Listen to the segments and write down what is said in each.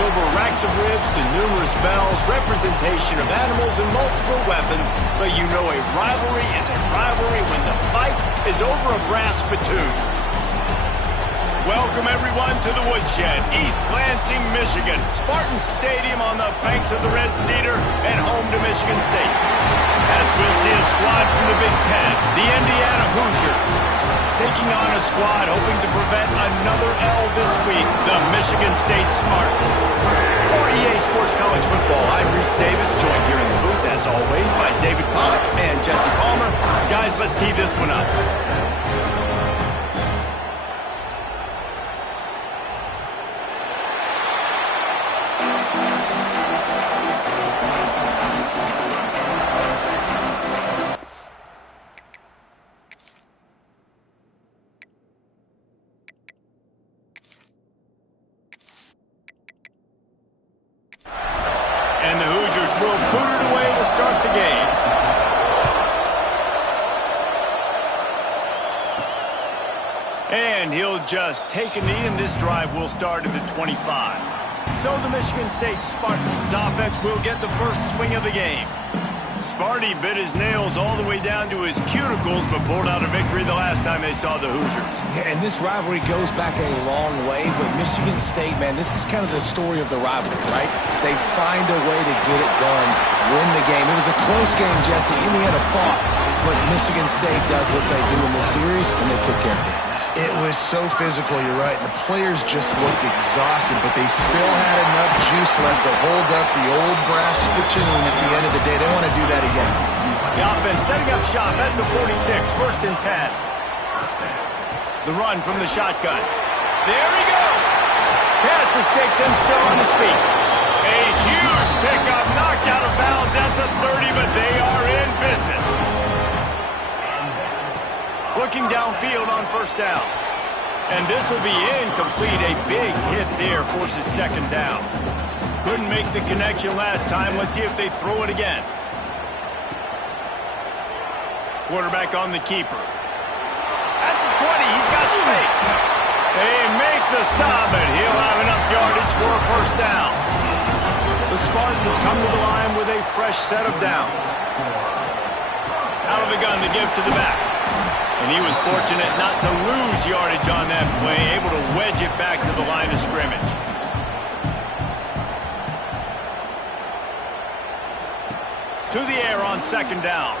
over racks of ribs to numerous bells, representation of animals and multiple weapons, but you know a rivalry is a rivalry when the fight is over a brass spittoon. Welcome, everyone, to the Woodshed, East Lansing, Michigan. Spartan Stadium on the banks of the Red Cedar and home to Michigan State. As we'll see a squad from the Big Ten, the Indiana Hoosiers, taking on a squad hoping to prevent another L this week, the Michigan State Spartans. For EA Sports College Football, I'm Reese Davis, joined here in the booth, as always, by David Pollack and Jesse Palmer. Guys, let's tee this one up. And the Hoosiers will boot it away to start the game. And he'll just take a knee, and this drive will start at the 25. So the Michigan State Spartans offense will get the first swing of the game. Sparty bit his nails all the way down to his cuticles, but pulled out a victory the last time they saw the Hoosiers. Yeah, and this rivalry goes back a long way, but Michigan State, man, this is kind of the story of the rivalry, right? They find a way to get it done, win the game. It was a close game, Jesse. Indiana fought, but Michigan State does what they do in this series, and they took care of business. It was so physical, you're right. The players just looked exhausted, but they still had enough juice left to hold up the old brass spittoon at the end of the day. They want to do that again. The offense setting up shop at the 46, first and 10. The run from the shotgun. There he goes. Pass mistakes him still on his feet. A huge pickup, knocked out of bounds at the 30, but they are in business. Looking downfield on first down. And this will be incomplete. A big hit there forces second down. Couldn't make the connection last time. Let's see if they throw it again. Quarterback on the keeper. At the 20, he's got space. They make the stop, and he'll have enough yardage for a first down. The Spartans come to the line with a fresh set of downs. Out of the gun to give to the back. And he was fortunate not to lose yardage on that play, able to wedge it back to the line of scrimmage. To the air on second down.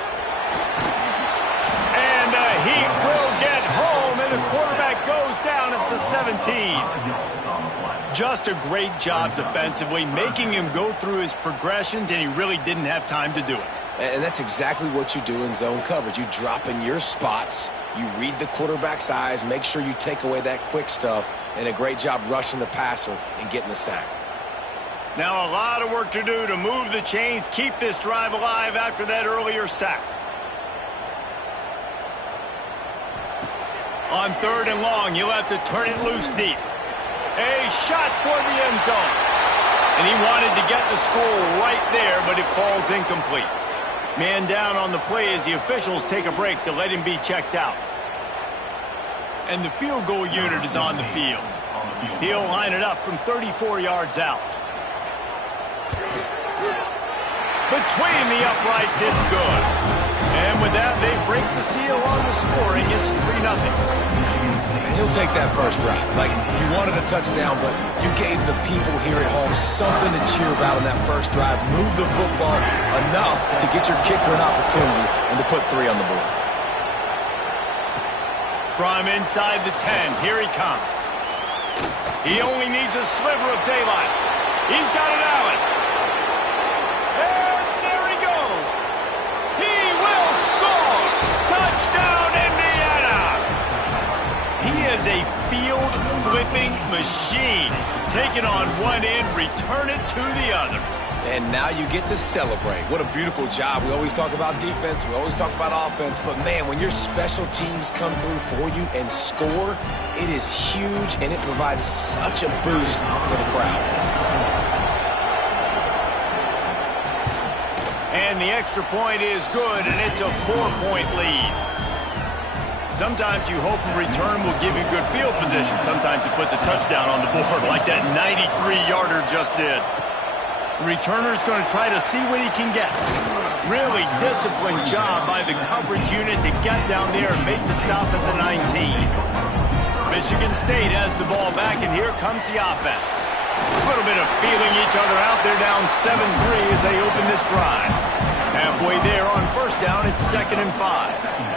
And he will get home, and the quarterback goes down at the 17. Just a great job defensively, making him go through his progressions, and he really didn't have time to do it. And that's exactly what you do in zone coverage. You drop in your spots, you read the quarterback's eyes, make sure you take away that quick stuff, and a great job rushing the passer and getting the sack. Now a lot of work to do to move the chains, keep this drive alive after that earlier sack. On third and long, you'll have to turn it loose deep. A shot toward the end zone. And he wanted to get the score right there, but it falls incomplete. Man down on the play as the officials take a break to let him be checked out. And the field goal unit is on the field. He'll line it up from 34 yards out. Between the uprights, it's good. And with that, they break the seal on the scoring. It's 3-0. And he'll take that first drive. Like, you wanted a touchdown, but you gave the people here at home something to cheer about in that first drive. Move the football enough to get your kicker an opportunity and to put 3 on the board. From inside the 10, here he comes. He only needs a sliver of daylight. He's got it, Allen. And there he goes. He will score. Touchdown, Indiana. He is a field-flipping machine. Take it on one end, return it to the other. And now you get to celebrate. What a beautiful job. We always talk about defense. We always talk about offense. But, man, when your special teams come through for you and score, it is huge, and it provides such a boost for the crowd. And the extra point is good, and it's a 4-point lead. sometimes you hope a return will give you good field position. Sometimes it puts a touchdown on the board like that 93-yarder just did. The returner's going to try to see what he can get. Really disciplined job by the coverage unit to get down there and make the stop at the 19. Michigan State has the ball back, and here comes the offense. A little bit of feeling each other out. They're down 7-3 as they open this drive. Halfway there on first down, it's 2nd and 5.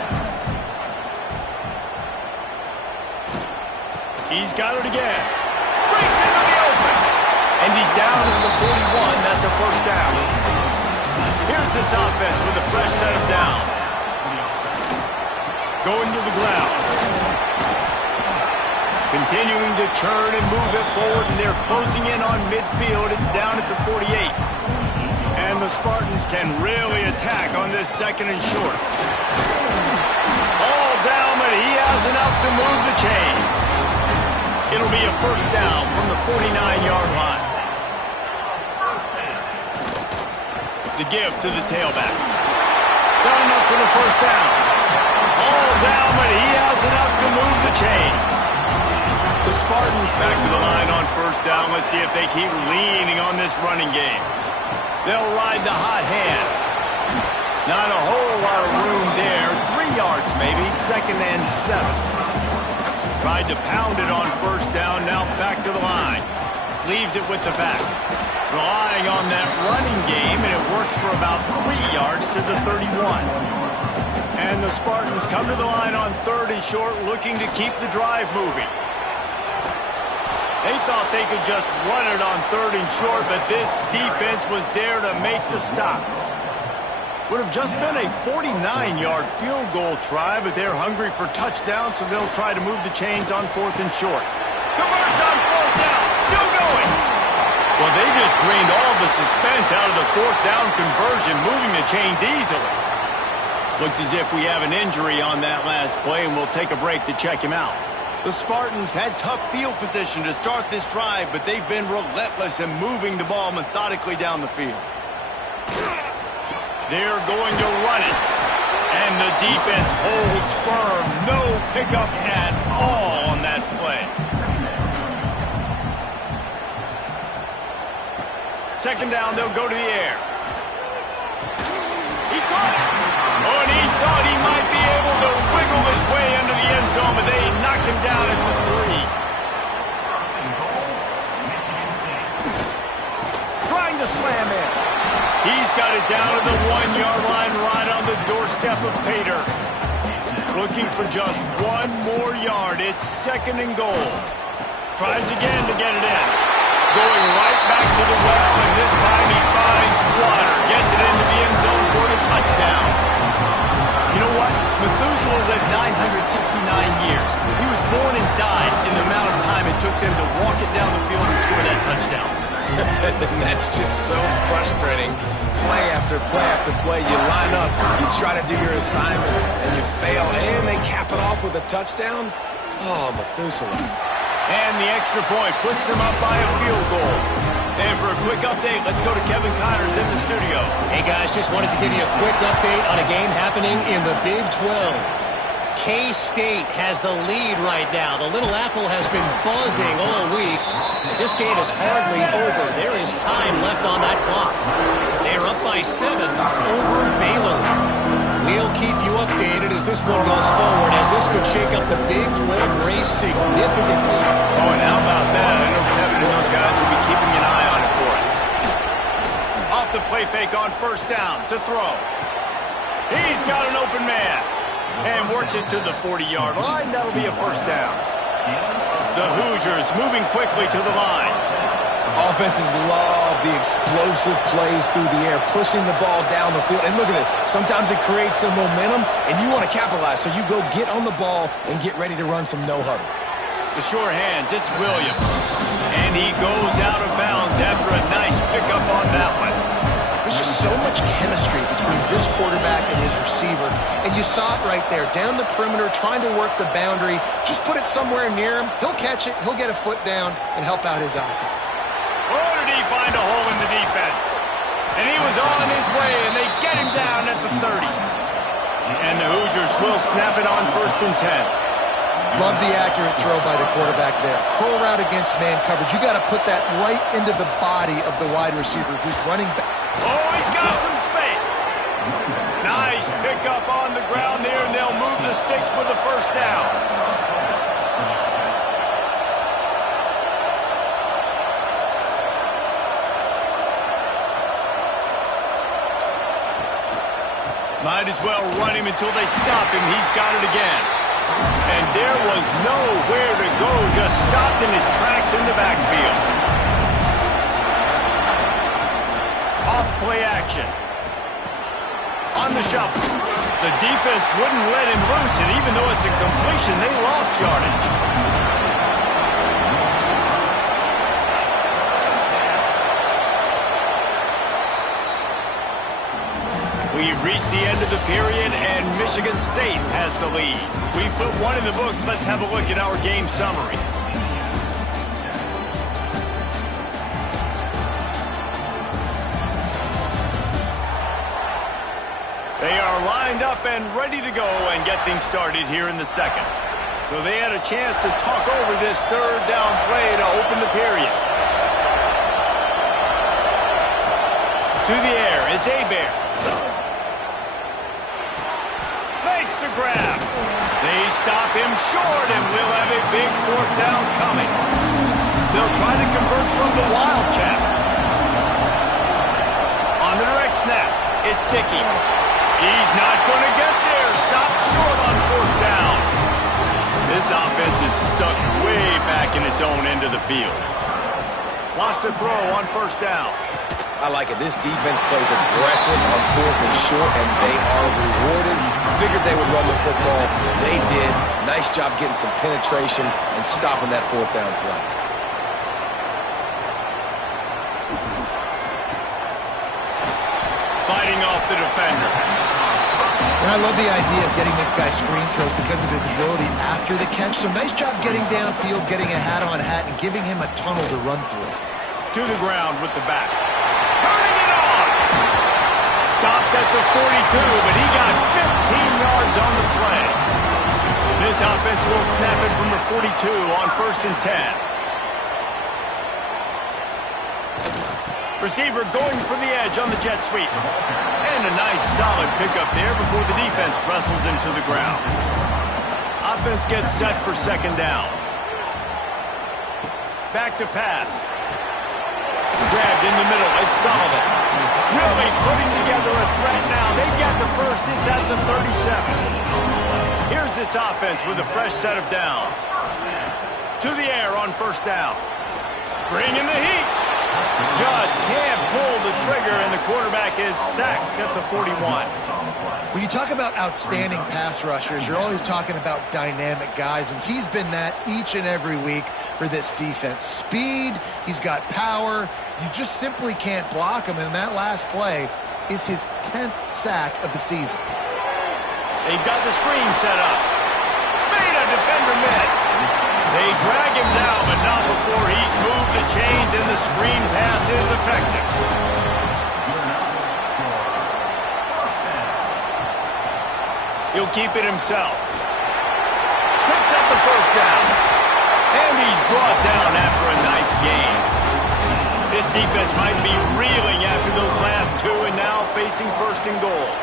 He's got it again. Breaks into the open. And he's down at the 41. That's a first down. Here's this offense with a fresh set of downs. Going to the ground. Continuing to turn and move it forward, and they're closing in on midfield. It's down at the 48. And the Spartans can really attack on this 2nd and short. All down, but he has enough to move the chains. It'll be a first down from the 49-yard line. The give to the tailback. Got enough for the first down. All down, but he has enough to move the chains. The Spartans back to the line on first down. Let's see if they keep leaning on this running game. They'll ride the hot hand. Not a whole lot of room there. 3 yards maybe. 2nd and 7. Tried to pound it on first down. Now back to the line. Leaves it with the back. Relying on that running game, and it works for about 3 yards to the 31. And the Spartans come to the line on 3rd and short, looking to keep the drive moving. They thought they could just run it on 3rd and short, but this defense was there to make the stop. Would have just been a 49-yard field goal try, but they're hungry for touchdowns, so they'll try to move the chains on 4th and short. Converts on 4th down, still going. Well, they just drained all the suspense out of the 4th down conversion, moving the chains easily. Looks as if we have an injury on that last play, and we'll take a break to check him out. The Spartans had tough field position to start this drive, but they've been relentless in moving the ball methodically down the field. They're going to run it, and the defense holds firm. No pickup at all on that play. 2nd down, they'll go to the air. He caught it. Oh, and he thought he might be able to wiggle his way into the end zone, but they knocked him down at the 3. Trying to slam in. He's got it down to the 1-yard line, right on the doorstep of Pater. Looking for just 1 more yard. It's 2nd and goal. Tries again to get it in. Going right back to the well, and this time he finds water. Gets it into the end zone for the touchdown. You know what? Methuselah lived 969 years. He was born and died in the amount of time it took them to walk it down the field and score that touchdown. That's just so frustrating. Play after play after play. You line up, you try to do your assignment, and you fail, and they cap it off with a touchdown. Oh, Methuselah. And the extra point puts them up by a field goal. And for a quick update, let's go to Kevin Connors in the studio. Hey, guys, just wanted to give you a quick update on a game happening in the Big 12. K-State has the lead right now. The Little Apple has been buzzing all week. This game is hardly over. There is time left on that clock. They are up by 7 over Baylor. We'll keep you updated as this one goes forward, as this could shake up the Big 12 race significantly. Oh, and how about that? I know Kevin and those guys will be keeping an eye on it for us. Off the play fake on first down to throw. He's got an open man. And works it to the 40-yard line. That'll be a first down. The Hoosiers moving quickly to the line. Offenses love the explosive plays through the air, pushing the ball down the field. And look at this. Sometimes it creates some momentum, and you want to capitalize. So you go get on the ball and get ready to run some no-huddle. The sure hands, it's Williams. And he goes out of bounds after a nice pickup on that one. There's just so much chemistry between this quarterback and his receiver. And you saw it right there, down the perimeter, trying to work the boundary. Just put it somewhere near him. He'll catch it. He'll get a foot down and help out his offense. Oh, did he find a hole in the defense? And he was on his way, and they get him down at the 30. And the Hoosiers will snap it on 1st and 10. Love the accurate throw by the quarterback there. Curl route against man coverage. You got to put that right into the body of the wide receiver who's running back. Oh, he's got some space. Nice pickup on the ground there, and they'll move the sticks with the 1st down. Might as well run him until they stop him. He's got it again. And there was nowhere to go, just stopped in his tracks in the backfield. Off play action. On the shuffle. The defense wouldn't let him loose, and even though it's a completion, they lost yardage. We've reached the end of the period, and Michigan State has the lead. We put one in the books. Let's have a look at our game summary. They are lined up and ready to go and get things started here in the second. So they had a chance to talk over this 3rd down play to open the period. To the air, it's Hebert. Makes the grab. They stop him short, and we'll have a big 4th down coming. They'll try to convert from the Wildcat. On the direct snap, it's Dickey. He's not going to get there. Stopped short on 4th down. This offense is stuck way back in its own end of the field. Lost a throw on 1st down. I like it. This defense plays aggressive on 4th and short, and they are rewarded. Figured they would run the football. They did. Nice job getting some penetration and stopping that 4th down play. Fighting off the defender. And I love the idea of getting this guy screen throws because of his ability after the catch. So nice job getting downfield, getting a hat-on-hat, and giving him a tunnel to run through. To the ground with the back. Turning it on! Stopped at the 42, but he got 15 yards on the play. This offense will snap it from the 42 on 1st and 10. Receiver going for the edge on the jet sweep. And a nice solid pickup there before the defense wrestles him to the ground. Offense gets set for 2nd down. Back to pass. Grabbed in the middle. It's Sullivan. Really putting together a threat now. They get the 1st. It's at the 37. Here's this offense with a fresh set of downs. To the air on 1st down. Bringing the heat. Just can't pull the trigger, and the quarterback is sacked at the 41. When you talk about outstanding pass rushers, you're always talking about dynamic guys, and he's been that each and every week for this defense. Speed, he's got power. You just simply can't block him, and that last play is his 10th sack of the season. They've got the screen set up. Made a defender miss. They drag him down, but not before he's moved the chains, and the screen pass is effective. He'll keep it himself. Picks up the 1st down. And he's brought down after a nice gain. This defense might be reeling after those last 2 and now facing 1st and goal.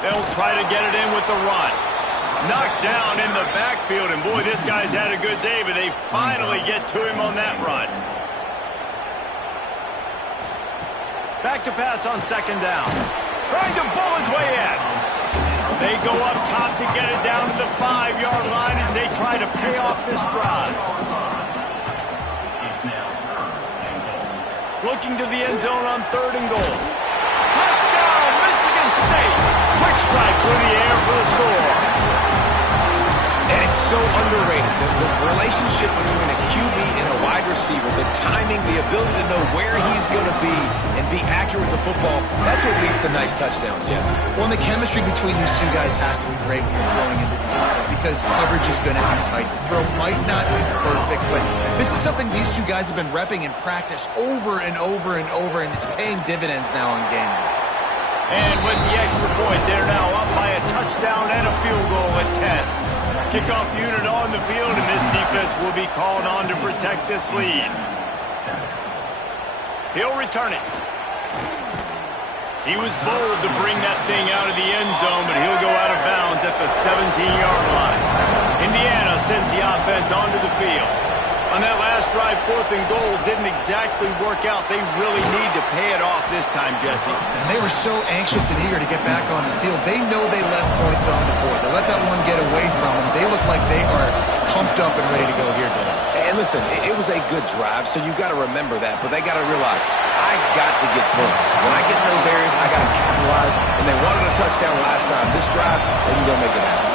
They'll try to get it in with the run. Knocked down in the backfield, and boy, this guy's had a good day, but they finally get to him on that run. Back to pass on 2nd down. Trying to bull his way in. They go up top to get it down to the 5-yard line as they try to pay off this drive. Looking to the end zone on 3rd and goal. Touchdown, Michigan State. Quick strike through the air for the score. And it's so underrated. The relationship between a QB and a wide receiver, the timing, the ability to know where he's going to be and be accurate with the football, that's what leads to nice touchdowns, Jesse. Well, and the chemistry between these two guys has to be great when you're throwing into the end zone because coverage is going to be tight. The throw might not be perfect, but this is something these two guys have been repping in practice over and over and over, and it's paying dividends now on game day. And with the extra point, they're now up by a touchdown and a field goal at 10. Kickoff unit on the field, and this defense will be called on to protect this lead. He'll return it. He was bold to bring that thing out of the end zone, but he'll go out of bounds at the 17-yard line. Indiana sends the offense onto the field. On that last drive, 4th and goal didn't exactly work out. They really need to pay it off this time, Jesse. And they were so anxious and eager to get back on the field. They know they left points on the board. They let that one get away from them. They look like they are pumped up and ready to go here today. And listen, it was a good drive, so you got to remember that. But they got to realize, I got to get points. When I get in those areas, I got to capitalize. And they wanted a touchdown last time. This drive, they can go make it happen.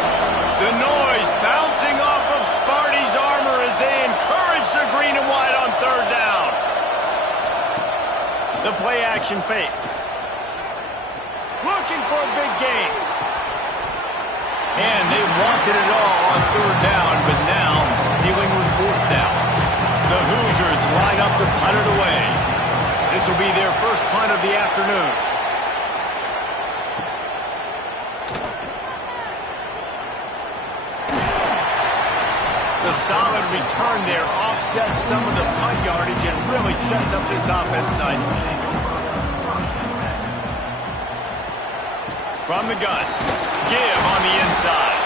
The noise bouncing off of Sparty's armor as they encourage the green and white on 3rd down. The play action fake. Looking for a big gain. And they wanted it all on 3rd down, but now dealing with 4th down. The Hoosiers line up to punt it away. This will be their first punt of the afternoon. The solid return there offsets some of the punt yardage and really sets up this offense nicely. From the gun, give on the inside.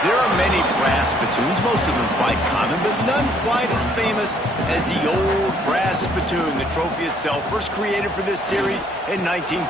There are many brass spittoons, most of them quite common, but none quite as famous as the old brass spittoon. The trophy itself, first created for this series in 1950.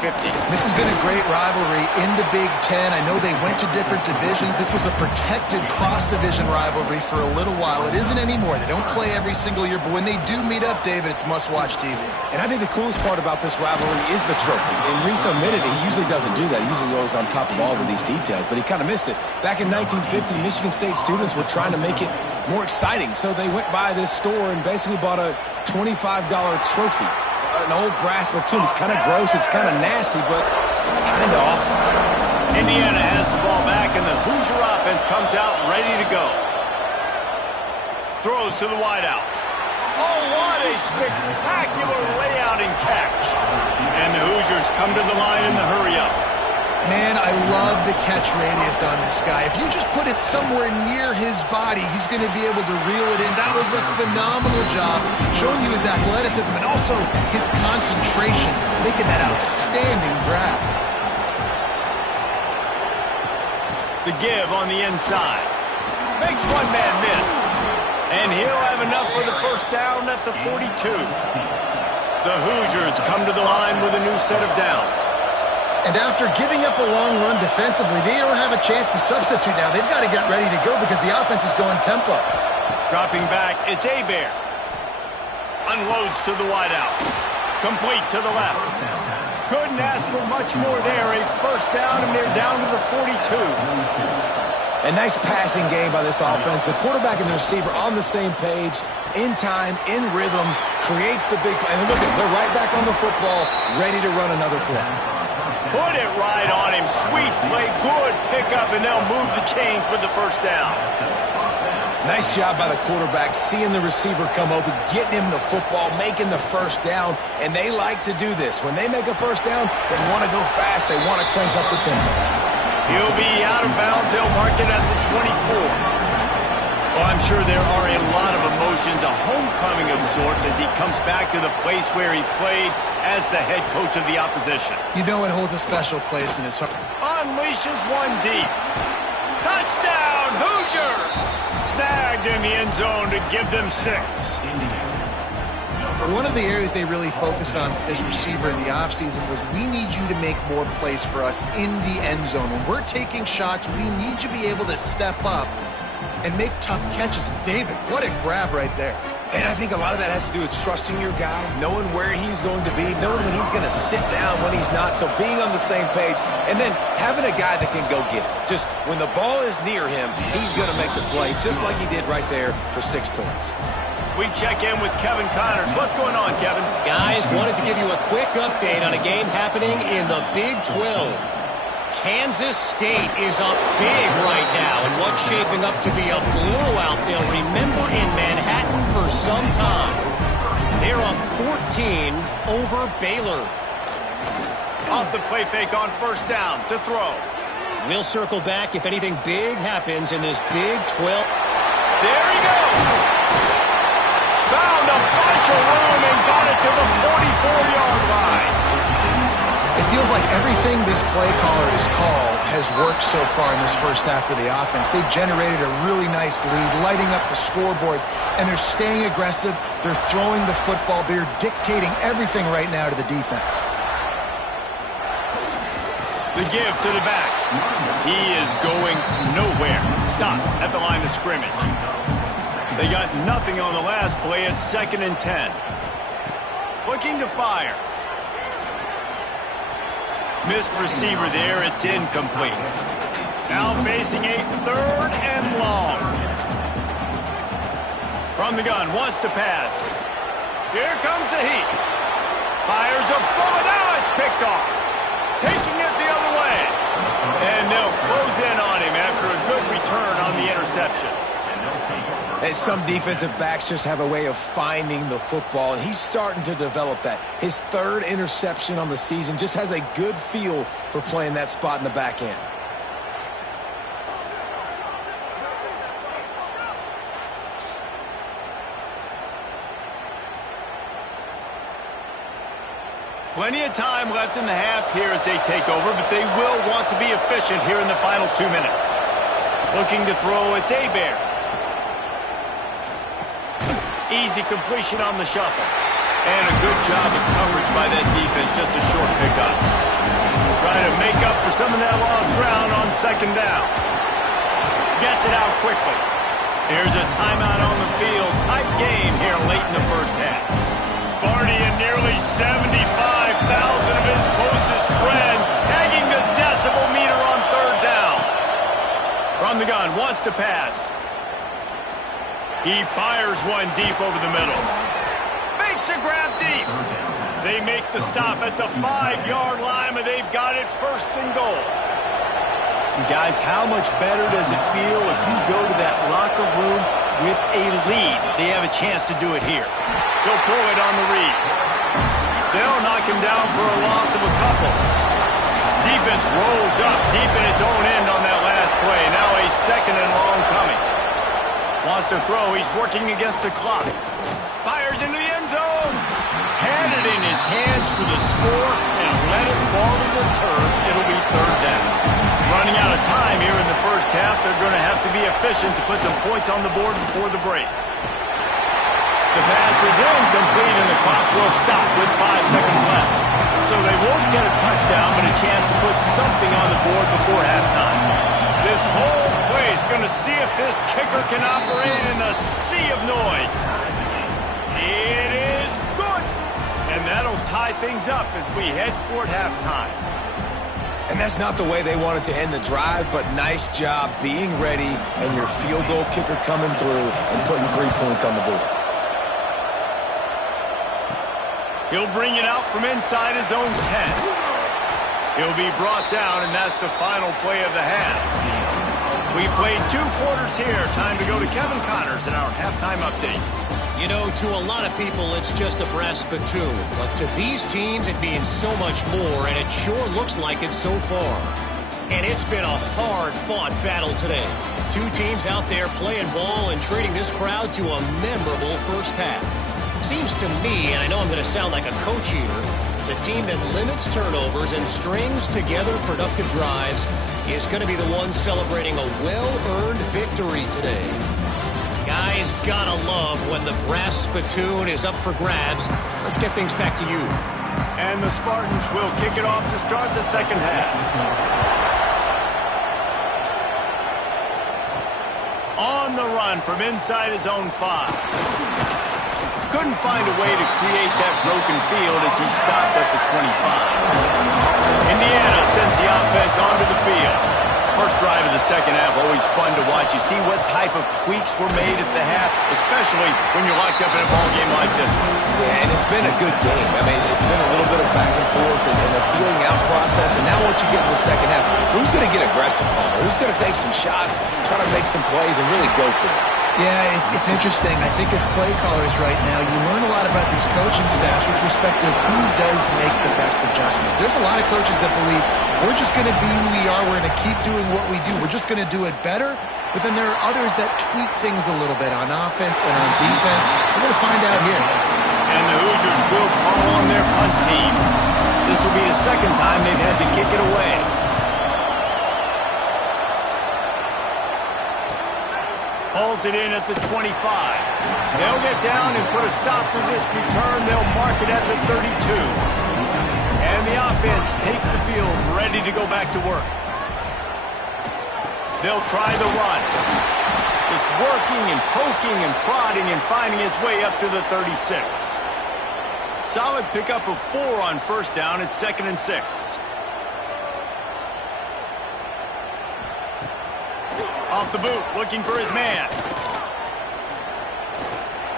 This has been a great rivalry in the Big Ten. I know they went to different divisions. This was a protected cross-division rivalry for a little while. It isn't anymore. They don't play every single year, but when they do meet up, David, it's must-watch TV. And I think the coolest part about this rivalry is the trophy. And Reese omitted it. He usually doesn't do that. He's usually always on top of all of these details, but he kind of missed it. Back in 1950, Michigan State students were trying to make it more exciting, so they went by this store and basically bought a $25 trophy, an old brass spittoon. It's kind of gross, it's kind of nasty, but it's kind of awesome. Indiana has the ball back, and the Hoosier offense comes out ready to go. Throws to the wideout. Oh, what a spectacular layout and catch. And the Hoosiers come to the line in the hurry-up. Man, I love the catch radius on this guy. If you just put it somewhere near his body, he's going to be able to reel it in. That was a phenomenal job, showing you his athleticism and also his concentration, making that outstanding grab. The give on the inside. Makes one man miss. And he'll have enough for the first down at the 42. The Hoosiers come to the line with a new set of downs. And after giving up a long run defensively, they don't have a chance to substitute now. They've got to get ready to go because the offense is going tempo. Dropping back, it's Hebert. Unloads to the wideout. Complete to the left. Couldn't ask for much more there. A first down, and they're down to the 42. A nice passing game by this offense. The quarterback and the receiver on the same page, in time, in rhythm, creates the big play. And look, they're right back on the football, ready to run another play. Put it right on him. Sweet play, good pickup, and they'll move the chains with the first down. Nice job by the quarterback, seeing the receiver come open, getting him the football, making the first down, and they like to do this. When they make a first down, they want to go fast. They want to crank up the tempo. He'll be out of bounds. They'll mark it at the 24. Well, I'm sure there are a lot of emotions, a homecoming of sorts, as he comes back to the place where he played as the head coach of the opposition. You know it holds a special place in his heart. Unleashes one deep. Touchdown, Hoosiers! Snagged in the end zone to give them 6. One of the areas they really focused on with this receiver in the offseason was we need you to make more plays for us in the end zone. When we're taking shots, we need you to be able to step up and make tough catches. And David, what a grab right there. And I think a lot of that has to do with trusting your guy, knowing where he's going to be, knowing when he's going to sit down, when he's not. So being on the same page, and then having a guy that can go get it. Just when the ball is near him, he's going to make the play, just like he did right there for 6 points. We check in with Kevin Connors. What's going on, Kevin? Guys, wanted to give you a quick update on a game happening in the Big 12. Kansas State is up big right now in what's shaping up to be a blowout they'll remember in Manhattan for some time. They're up 14 over Baylor. Off the play fake on first down to throw. We'll circle back if anything big happens in this Big 12. There he goes. Found a bunch of room and got it to the 44-yard line. It feels like everything this play caller has called has worked so far in this first half for the offense. They've generated a really nice lead, lighting up the scoreboard, and they're staying aggressive. They're throwing the football. They're dictating everything right now to the defense. The give to the back. He is going nowhere. Stop at the line of scrimmage. They got nothing on the last play. It's 2nd and 10. Looking to fire. Missed receiver there. It's incomplete. Now facing a 3rd and long. From the gun, wants to pass. Here comes the heat. Fires a bullet. Now it's picked off. Taking it the other way. And they'll close in on him after a good return on the interception. And some defensive backs just have a way of finding the football, and he's starting to develop that. His 3rd interception on the season, just has a good feel for playing that spot in the back end. Plenty of time left in the half here as they take over, but they will want to be efficient here in the final 2 minutes. Looking to throw, it's Hebert. Easy completion on the shuffle. And a good job of coverage by that defense, just a short pickup. Trying to make up for some of that lost ground on 2nd down. Gets it out quickly. Here's a timeout on the field. Tight game here late in the first half. Sparty and nearly 75,000 of his closest friends tagging the decibel meter on 3rd down. From the gun, wants to pass. He fires one deep over the middle. Makes a grab deep. They make the stop at the 5-yard line, but they've got it 1st and goal. Guys, how much better does it feel if you go to that locker room with a lead? They have a chance to do it here. They'll pull it on the read. They'll knock him down for a loss of a couple. Defense rolls up deep in its own end on that last play. Now a 2nd and long coming. Wants to throw. He's working against the clock. Fires into the end zone. Had it in his hands for the score and let it fall to the turf. It'll be 3rd down. Running out of time here in the first half. They're going to have to be efficient to put some points on the board before the break. The pass is incomplete and the clock will stop with 5 seconds left. So they won't get a touchdown, but a chance to put something on the board before halftime. This whole place going to see if this kicker can operate in the sea of noise. It is good. And that'll tie things up as we head toward halftime. And that's not the way they wanted to end the drive, but nice job being ready and your field goal kicker coming through and putting 3 points on the board. He'll bring it out from inside his own 10. He'll be brought down, and that's the final play of the half. We played 2 quarters here. Time to go to Kevin Connors in our halftime update. You know, to a lot of people, it's just a brass spittoon. But to these teams, it means so much more, and it sure looks like it so far. And it's been a hard-fought battle today. 2 teams out there playing ball and treating this crowd to a memorable first half. Seems to me, and I know I'm going to sound like a coach here, the team that limits turnovers and strings together productive drives is going to be the one celebrating a well-earned victory today. Guys, gotta love when the brass spittoon is up for grabs. Let's get things back to you. And the Spartans will kick it off to start the second half. On the run from inside his own 5. couldn't find a way to create that broken field as he stopped at the 25. Indiana sends the offense onto the field. First drive of the second half, always fun to watch. You see what type of tweaks were made at the half, especially when you're locked up in a ball game like this one. Yeah, and it's been a good game. I mean, it's been a little bit of back and forth and a feeling out process. And now once you get in the second half, who's going to get aggressive, Paul? Who's going to take some shots, try to make some plays, and really go for it? Yeah, it's interesting. I think as play callers right now, you learn a lot about these coaching staffs with respect to who does make the best adjustments. There's a lot of coaches that believe we're just going to be who we are. We're going to keep doing what we do. We're just going to do it better. But then there are others that tweak things a little bit on offense and on defense. We're going to find out here. And the Hoosiers will call on their punt team. This will be the second time they've had to kick it away. Pulls it in at the 25. They'll get down and put a stop to this return. They'll mark it at the 32. And the offense takes the field, ready to go back to work. They'll try the run. Just working and poking and prodding and finding his way up to the 36. Solid pickup of 4 on first down. It's 2nd and 6. Off the boot, looking for his man.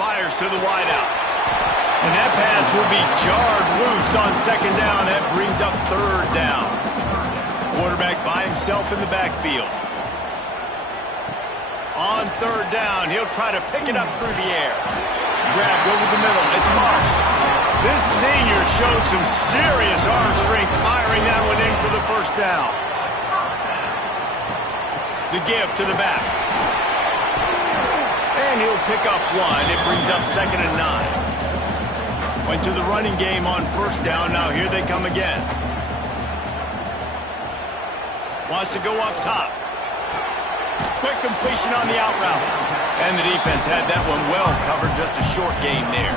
Fires to the wideout. And that pass will be jarred loose on 2nd down. That brings up 3rd down. Quarterback by himself in the backfield. On 3rd down, he'll try to pick it up through the air. Grabbed over the middle. It's Marsh. This senior showed some serious arm strength firing that one in for the 1st down. The give to the back. And he'll pick up 1. It brings up 2nd and 9. Went to the running game on 1st down. Now here they come again. Wants to go up top. Quick completion on the out route. And the defense had that one well covered. Just a short gain there.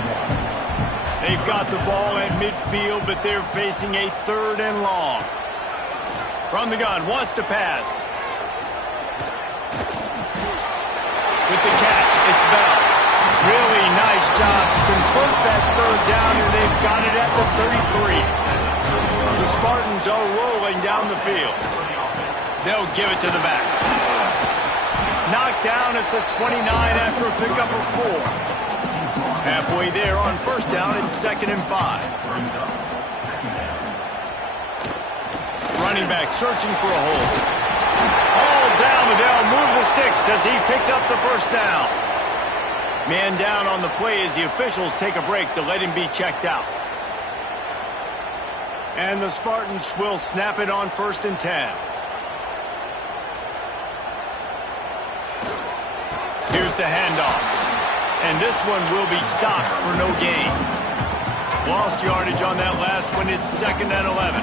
They've got the ball at midfield, but they're facing a 3rd and long. From the gun, wants to pass. With the catch, it's Bell. Really nice job to convert that 3rd down, and they've got it at the 33. The Spartans are rolling down the field. They'll give it to the back. Knocked down at the 29 after a pickup of 4. Halfway there on 1st down, it's 2nd and 5. Running back searching for a hole. All down, but they'll move the sticks as he picks up the 1st down. Man down on the play as the officials take a break to let him be checked out. And the Spartans will snap it on 1st and 10. Here's the handoff. And this one will be stopped for no gain. Lost yardage on that last one. It's 2nd and 11.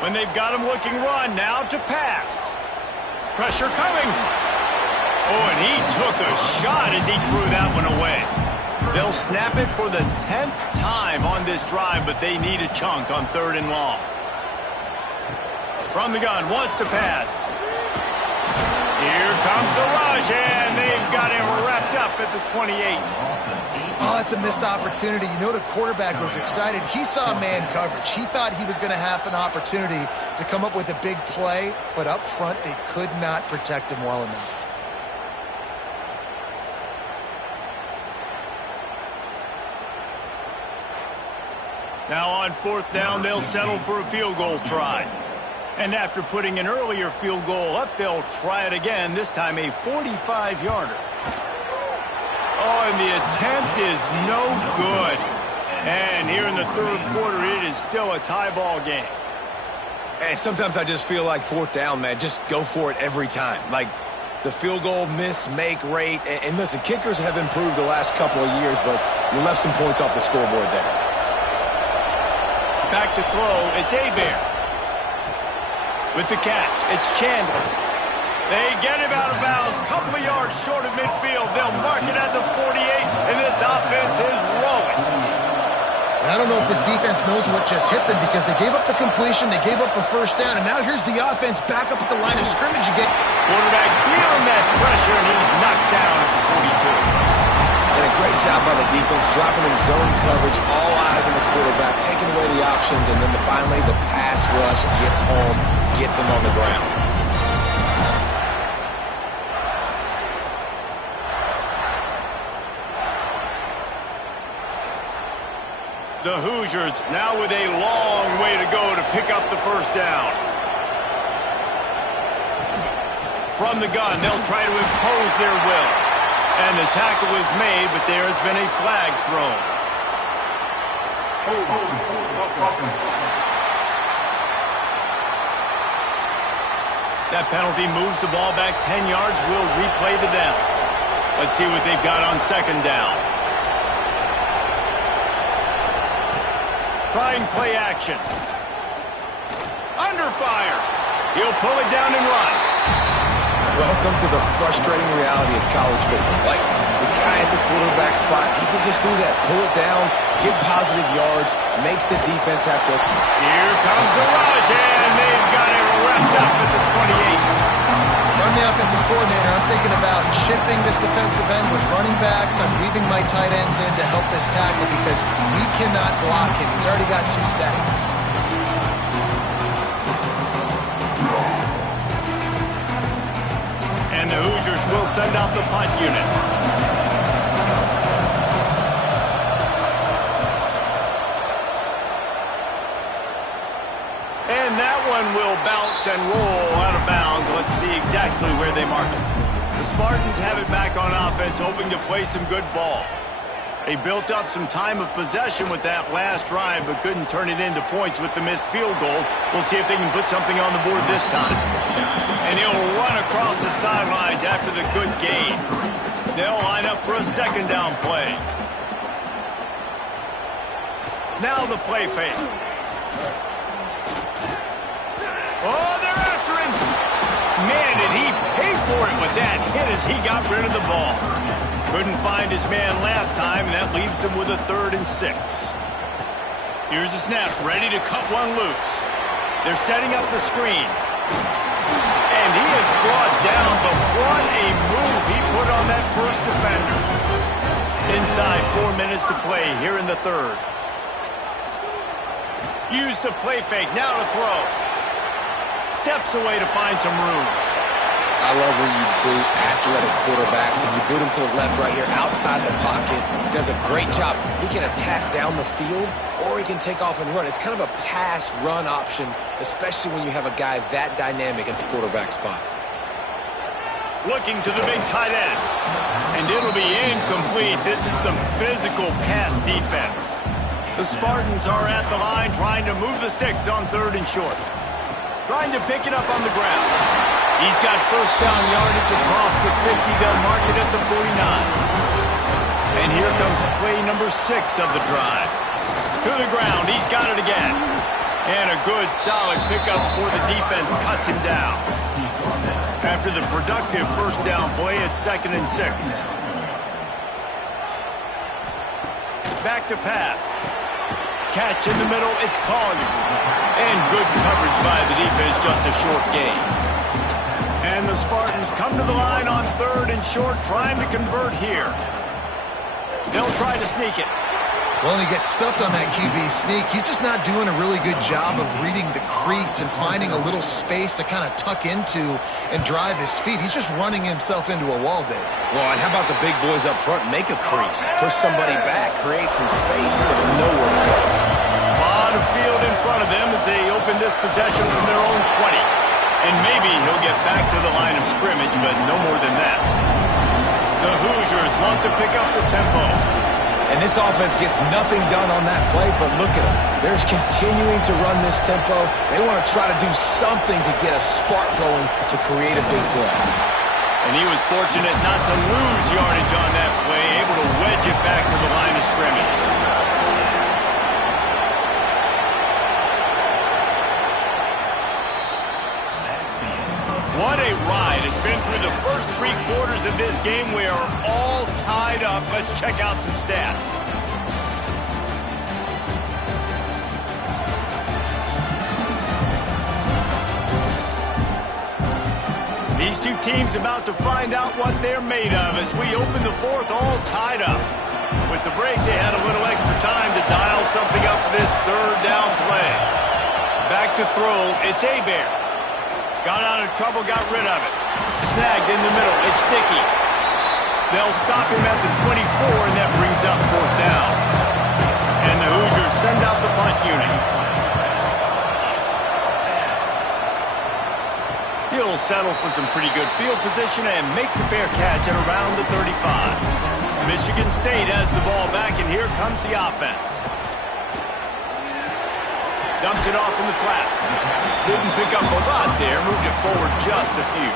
When they've got him looking run, now to pass. Pressure coming. Oh, and he took a shot as he threw that one away. They'll snap it for the 10th time on this drive, but they need a chunk on 3rd and long. From the gun, wants to pass. Here comes the rush, and they've got him wrapped up at the 28. Oh, that's a missed opportunity. You know the quarterback was excited. He saw man coverage. He thought he was going to have an opportunity to come up with a big play, but up front they could not protect him well enough. Now on 4th down, they'll settle for a field goal try. And after putting an earlier field goal up, they'll try it again, this time a 45-yarder. Oh, and the attempt is no good. And here in the 3rd quarter, it is still a tie ball game. Hey, sometimes I just feel like 4th down, man, just go for it every time. Like the field goal miss-make rate. And listen, kickers have improved the last couple of years, but you left some points off the scoreboard there. Back to throw, it's Hebert. With the catch, it's Chandler. They get him out of bounds, couple of yards short of midfield. They'll mark it at the 48, and this offense is rolling. And I don't know if this defense knows what just hit them because they gave up the completion, they gave up a 1st down, and now here's the offense back up at the line of scrimmage again. Quarterback feeling that pressure, and he's knocked down at the 42. job by the defense, dropping in zone coverage, all eyes on the quarterback, taking away the options, and then finally the pass rush gets home, gets him on the ground. The Hoosiers now with a long way to go to pick up the first down. From the gun, they'll try to impose their will. And the tackle is made, but there has been a flag thrown. That penalty moves the ball back 10 yards. We'll replay the down. Let's see what they've got on second down. Trying play action. Under fire. He'll pull it down and run. Welcome to the frustrating reality of college football. Like, the guy at the quarterback spot, he can just do that. Pull it down, get positive yards, makes the defense have to... Here comes the rush, and they've got it wrapped up at the 28. I'm the offensive coordinator. I'm thinking about chipping this defensive end with running backs. I'm leaving my tight ends in to help this tackle because we cannot block him. He's already got 2 seconds. And the Hoosiers will send out the punt unit. And that one will bounce and roll out of bounds. Let's see exactly where they mark it. The Spartans have it back on offense, hoping to play some good ball. They built up some time of possession with that last drive, but couldn't turn it into points with the missed field goal. We'll see if they can put something on the board this time. And he'll run across the sidelines after the good gain. They'll line up for a second down play. Now the play fake. Oh, they're after him. Man, did he pay for it with that hit as he got rid of the ball. Couldn't find his man last time, and that leaves him with a 3rd and 6. Here's the snap, ready to cut one loose. They're setting up the screen. And he is brought down, but what a move he put on that first defender. Inside 4 minutes to play here in the 3rd. Use the play fake, now to throw. Steps away to find some room. I love when you boot athletic quarterbacks, and you boot him to the left right here outside the pocket. He does a great job. He can attack down the field, or he can take off and run. It's kind of a pass-run option, especially when you have a guy that dynamic at the quarterback spot. Looking to the big tight end. And it'll be incomplete. This is some physical pass defense. The Spartans are at the line trying to move the sticks on 3rd and short. Trying to pick it up on the ground. He's got first down yardage across the 50. They'll mark it at the 49. And here comes play number 6 of the drive. To the ground. He's got it again. And a good, solid pickup before the defense cuts him down. After the productive first down play, it's 2nd and 6. Back to pass. Catch in the middle. It's Collier. And good coverage by the defense, just a short gain. And the Spartans come to the line on 3rd and short, trying to convert here. They'll try to sneak it. Well, and he gets stuffed on that QB sneak. He's just not doing a really good job of reading the crease and finding a little space to kind of tuck into and drive his feet. He's just running himself into a wall, Dave. Well, and how about the big boys up front? Make a crease. Push somebody back. Create some space. There's nowhere to go. A lot of field in front of them as they open this possession from their own 20. And maybe he'll get back to the line of scrimmage, but no more than that. The Hoosiers want to pick up the tempo. And this offense gets nothing done on that play, but look at them. They're continuing to run this tempo. They want to try to do something to get a spark going to create a big play. And he was fortunate not to lose yardage on that play, able to wedge it back to the line of scrimmage. What a ride. It's been through the first 3 quarters of this game. We are all tied up. Let's check out some stats. These two teams about to find out what they're made of as we open the 4th all tied up. With the break, they had a little extra time to dial something up for this third down play. Back to throw, it's Hebert. Got out of trouble, got rid of it. Snagged in the middle, it's Dickey. They'll stop him at the 24, and that brings up fourth down. And the Hoosiers send out the punt unit. He'll settle for some pretty good field position and make the fair catch at around the 35. Michigan State has the ball back, and here comes the offense. Dumps it off in the flats. Didn't pick up a lot there, moved it forward just a few.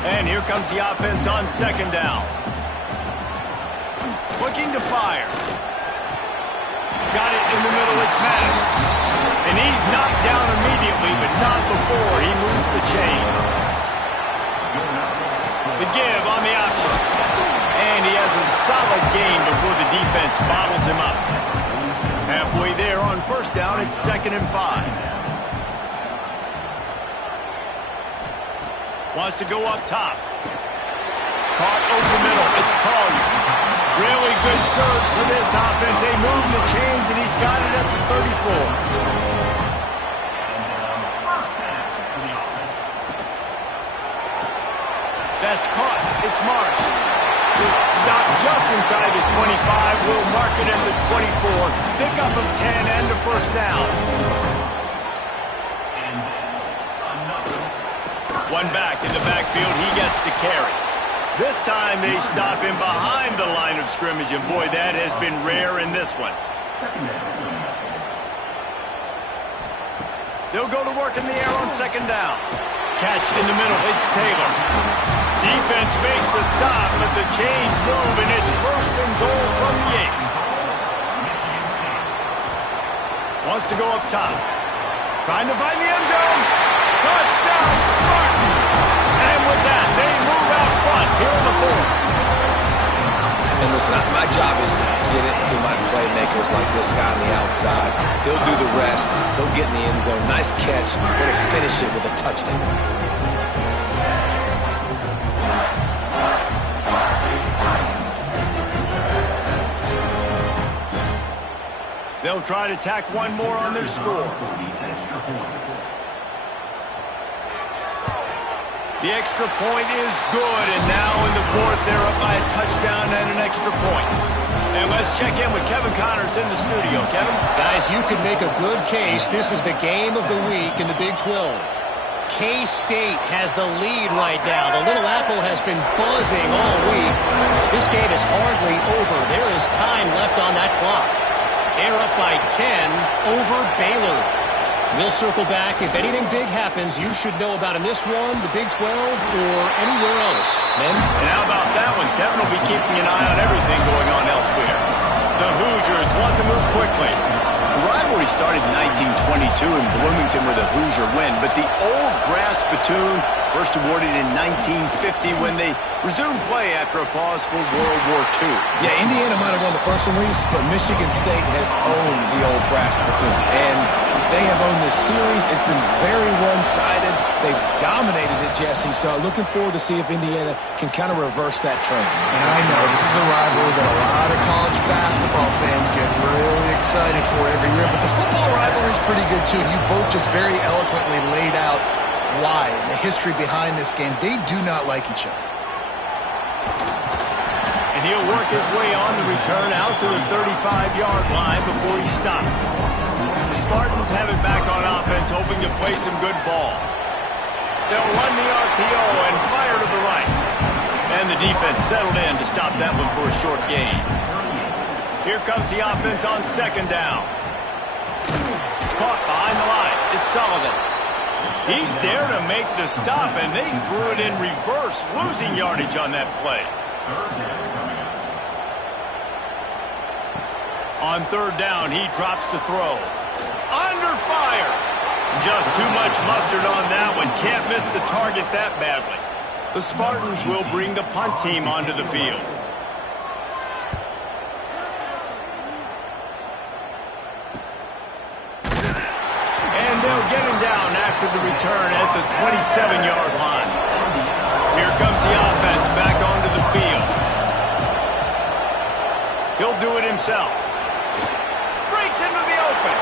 And here comes the offense on second down. Looking to fire. Got it in the middle, it's Maddox. And he's knocked down immediately, but not before he moves the chains. The give on the option. And he has a solid gain before the defense bottles him up. Halfway there on first down, it's 2nd and 5. Wants to go up top. Caught over the middle. It's Collier. Really good surge for this offense. They move the chains, and he's got it at the 34. That's caught. It's Marsh. Stopped just inside the 25. Will mark it at the 24. Pickup of 10 and a first down. One back in the backfield. He gets the carry. This time they stop him behind the line of scrimmage, and boy, that has been rare in this one. They'll go to work in the air on second down. Catch in the middle. It's Taylor. Defense makes a stop, but the chains move, and it's 1st and goal from the 8. Wants to go up top. Trying to find the end zone. Touchdown, Spartans! And with that, they move out front here in the 4th. And listen, my job is to get it to my playmakers like this guy on the outside. He'll do the rest. He'll get in the end zone. Nice catch. Way to finish it with a touchdown. They'll try to tack one more on their score. The extra point is good, and now in the 4th, they're up by a touchdown and an extra point. And let's check in with Kevin Connors in the studio. Kevin? Guys, you could make a good case. This is the game of the week in the Big 12. K-State has the lead right now. The Little Apple has been buzzing all week. This game is hardly over. There is time left on that clock. They're up by 10 over Baylor. We'll circle back. If anything big happens, you should know about in this one, the Big 12, or anywhere else. Men? And how about that one? Kevin will be keeping an eye on everything going on elsewhere. The Hoosiers want to move quickly. The rivalry started in 1922 in Bloomington with a Hoosier win, but the old brass spittoon first awarded in 1950 when they resumed play after a pause for World War II. Yeah, Indiana might have won the first one, Reese, but Michigan State has owned the old brass spittoon. And they have owned this series. It's been very one-sided. They've dominated it, Jesse, so looking forward to see if Indiana can kind of reverse that trend. And I know this is a rivalry that a lot of college basketball fans get really excited for every year, but the football rivalry is pretty good, too. You both just very eloquently laid out why and the history behind this game. They do not like each other. And he'll work his way on the return out to the 35-yard line before he stops. The Spartans have it back on offense, hoping to play some good ball. They'll run the RPO and fire to the right. And the defense settled in to stop that one for a short gain. Here comes the offense on second down. Caught behind the line. It's Sullivan. He's there to make the stop, and they threw it in reverse, losing yardage on that play. On third down, he drops to throw. Under fire. Just too much mustard on that one. Can't miss the target that badly. The Spartans will bring the punt team onto the field. And they'll get him down after the return at the 27-yard line. Here comes the offense back onto the field. He'll do it himself. Breaks into the open.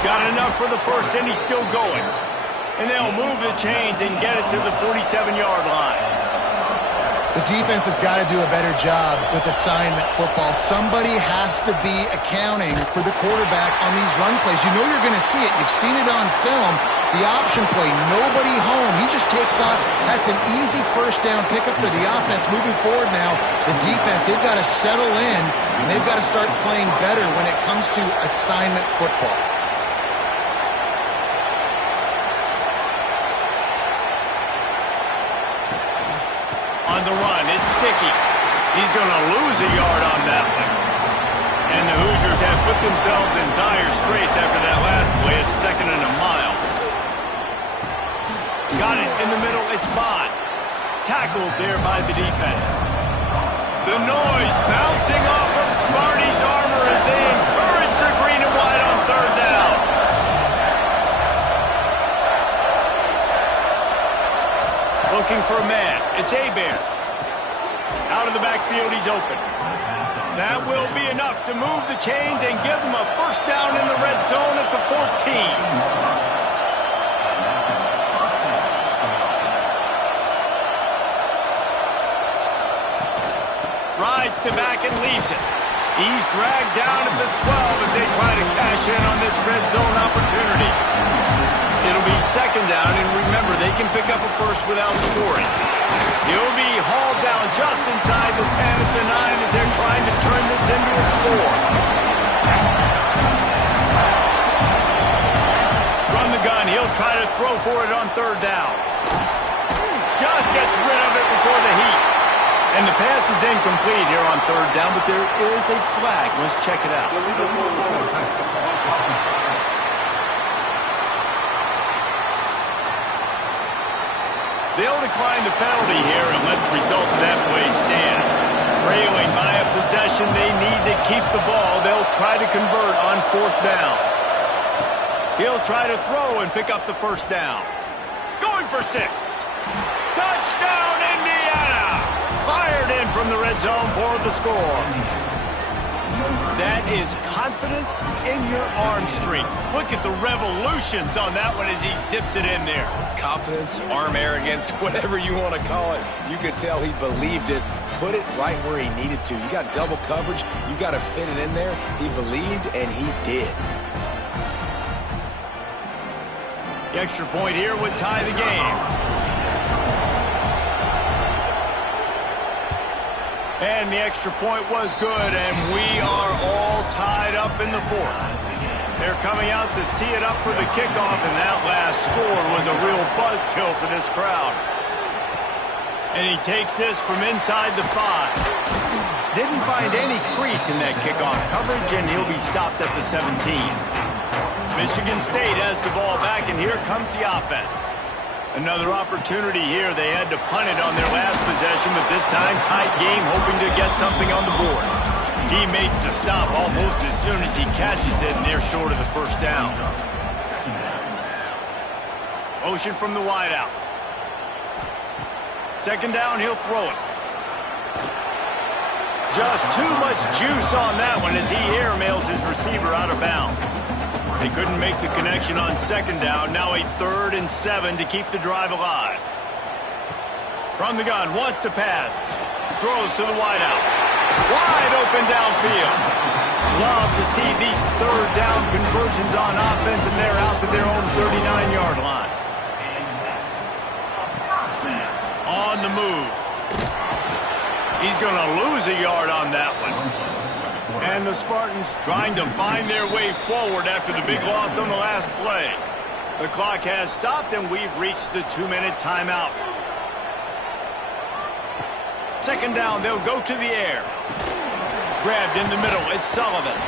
Got enough for the first, and he's still going. And they'll move the chains and get it to the 47-yard line. The defense has got to do a better job with assignment football. Somebody has to be accounting for the quarterback on these run plays. You know you're going to see it. You've seen it on film. The option play, nobody home. He just takes off. That's an easy first down pickup for the offense. Moving forward now, the defense, they've got to settle in, and they've got to start playing better when it comes to assignment football. On the run, it's Sticky. He's going to lose a yard on that one. And the Hoosiers have put themselves in dire straits after that last play. It's 2nd and a mile. Got it in the middle. It's Bond. Tackled there by the defense. The noise bouncing off of Smarty's armor as they encourage the green and white on 3rd down. Looking for a man. It's Hebert. Out of the backfield, he's open. That will be enough to move the chains and give them a first down in the red zone at the 14. Rides to back and leaves it. He's dragged down at the 12 as they try to cash in on this red zone opportunity. It'll be 2nd down, and remember, they can pick up a first without scoring. He'll be hauled down just inside the 10 at the 9 as they're trying to turn this into a score. Run the gun. He'll try to throw for it on 3rd down. Just gets rid of it before the heat. And the pass is incomplete here on 3rd down, but there is a flag. Let's check it out. They'll decline the penalty here and let the result of that play stand. Trailing by a possession, they need to keep the ball. They'll try to convert on 4th down. He'll try to throw and pick up the first down. Going for 6. Touchdown, Indiana! Fired in from the red zone for the score. That is confidence in your arm strength. Look at the revolutions on that one as he zips it in there. Confidence, arm arrogance, whatever you want to call it. You could tell he believed it, put it right where he needed to. You got double coverage, you got to fit it in there. He believed, and he did. The extra point here would tie the game. And the extra point was good, and we are all tied up in the 4th. They're coming out to tee it up for the kickoff, and that last score was a real buzzkill for this crowd. And he takes this from inside the 5. Didn't find any crease in that kickoff coverage, and he'll be stopped at the 17. Michigan State has the ball back, and here comes the offense. Another opportunity here. They had to punt it on their last possession, but this time tight game, hoping to get something on the board. He makes the stop almost as soon as he catches it, and they're short of the first down. Motion from the wideout. 2nd down, he'll throw it. Just too much juice on that one as he airmails his receiver out of bounds. They couldn't make the connection on 2nd down. Now a 3rd and 7 to keep the drive alive. From the gun, wants to pass. Throws to the wideout. Wide open downfield. Love to see these 3rd down conversions on offense, and they're out to their own 39-yard line. On the move. He's going to lose a yard on that one. And the Spartans trying to find their way forward after the big loss on the last play. The clock has stopped, and we've reached the 2-minute timeout. 2nd down, they'll go to the air. Grabbed in the middle, it's Sullivan.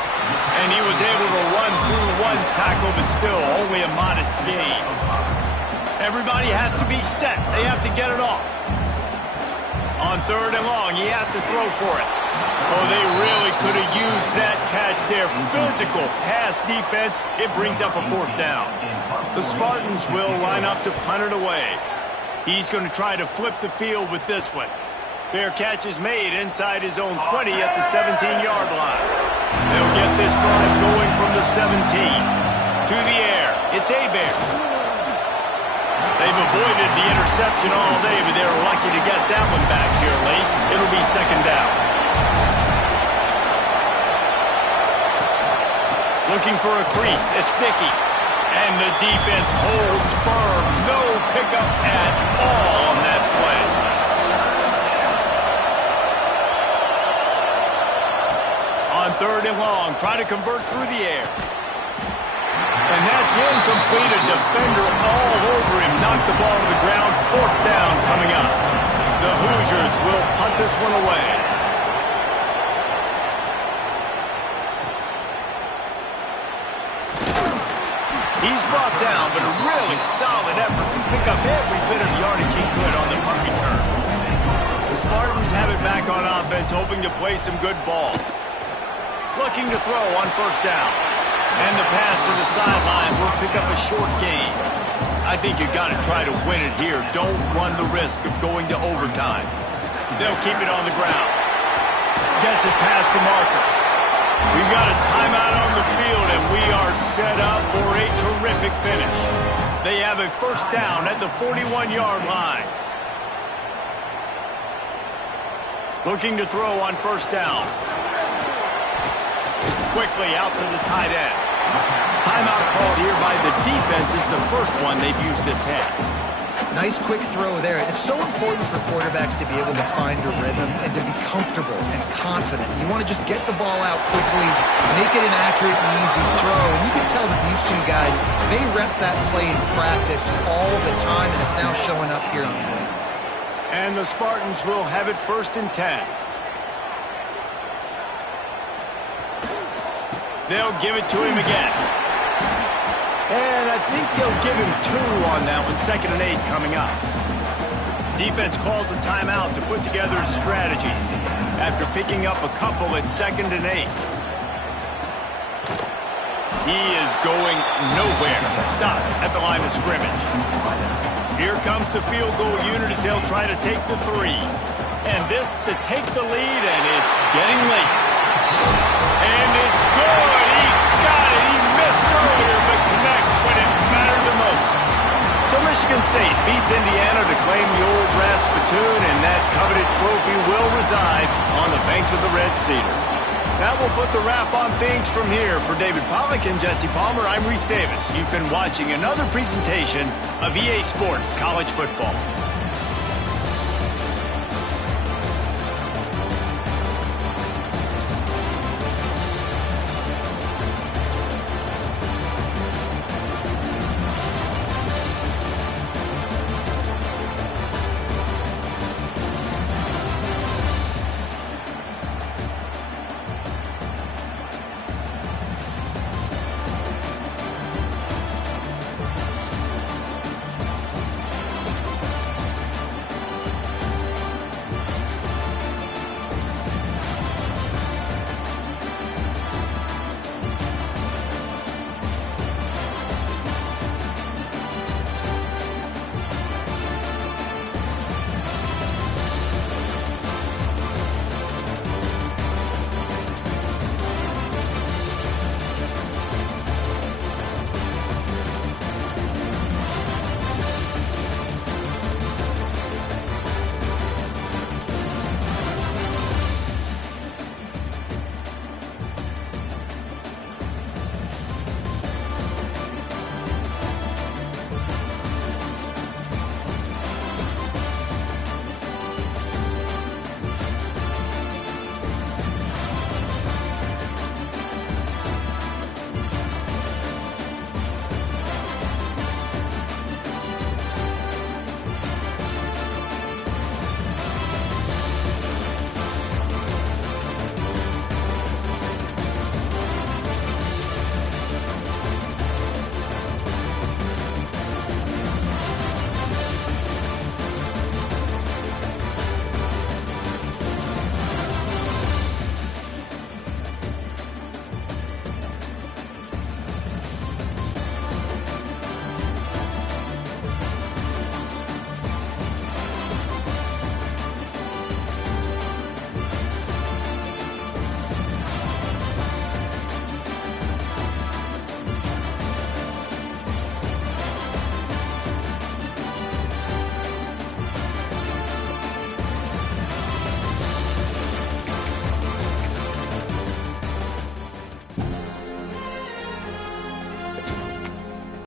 And he was able to run through one tackle, but still only a modest gain. Everybody has to be set. They have to get it off. On 3rd and long, he has to throw for it. Oh, they really could have used that catch there. Physical pass defense. It brings up a 4th down. The Spartans will line up to punt it away. He's going to try to flip the field with this one. Fair catch is made inside his own 20 at the 17-yard line. They'll get this drive going from the 17. To the air. It's Hebert. They've avoided the interception all day, but they're lucky to get that one back here late. It'll be second down. Looking for a crease. It's Dickey. And the defense holds firm. No pickup at all on that play. On third and long, try to convert through the air. And that's incomplete. A defender all over him. Knocked the ball to the ground. Fourth down coming up. The Hoosiers will punt this one away. He's brought down, but a really solid effort to pick up every bit of yardage he could on the punt return. The Spartans have it back on offense, hoping to play some good ball. Looking to throw on first down. And the pass to the sideline will pick up a short gain. I think you got to try to win it here. Don't run the risk of going to overtime. They'll keep it on the ground. Gets it past the marker. We've got a timeout on the field, and we are set up for a terrific finish. They have a first down at the 41-yard line. Looking to throw on first down. Quickly out to the tight end. Timeout called here by the defense. Is the first one they've used this half. Nice quick throw there. It's so important for quarterbacks to be able to find a rhythm and to be comfortable and confident. You want to just get the ball out quickly, make it an accurate and easy throw. And you can tell that these two guys, they rep that play in practice all the time, and it's now showing up here on film. And the Spartans will have it first and 10. They'll give it to him again. And I think they'll give him 2 on that one. Second and 8 coming up. Defense calls a timeout to put together a strategy after picking up a couple at second and 8. He is going nowhere. Stop at the line of scrimmage. Here comes the field goal unit as they'll try to take the 3. And this to take the lead, and it's getting late. And it's good. He got it. He missed earlier, but connects when it mattered the most. So Michigan State beats Indiana to claim the old brass spittoon, and that coveted trophy will reside on the banks of the Red Cedar. That will put the wrap on things from here. For David Pollack and Jesse Palmer, I'm Reese Davis. You've been watching another presentation of EA Sports College Football.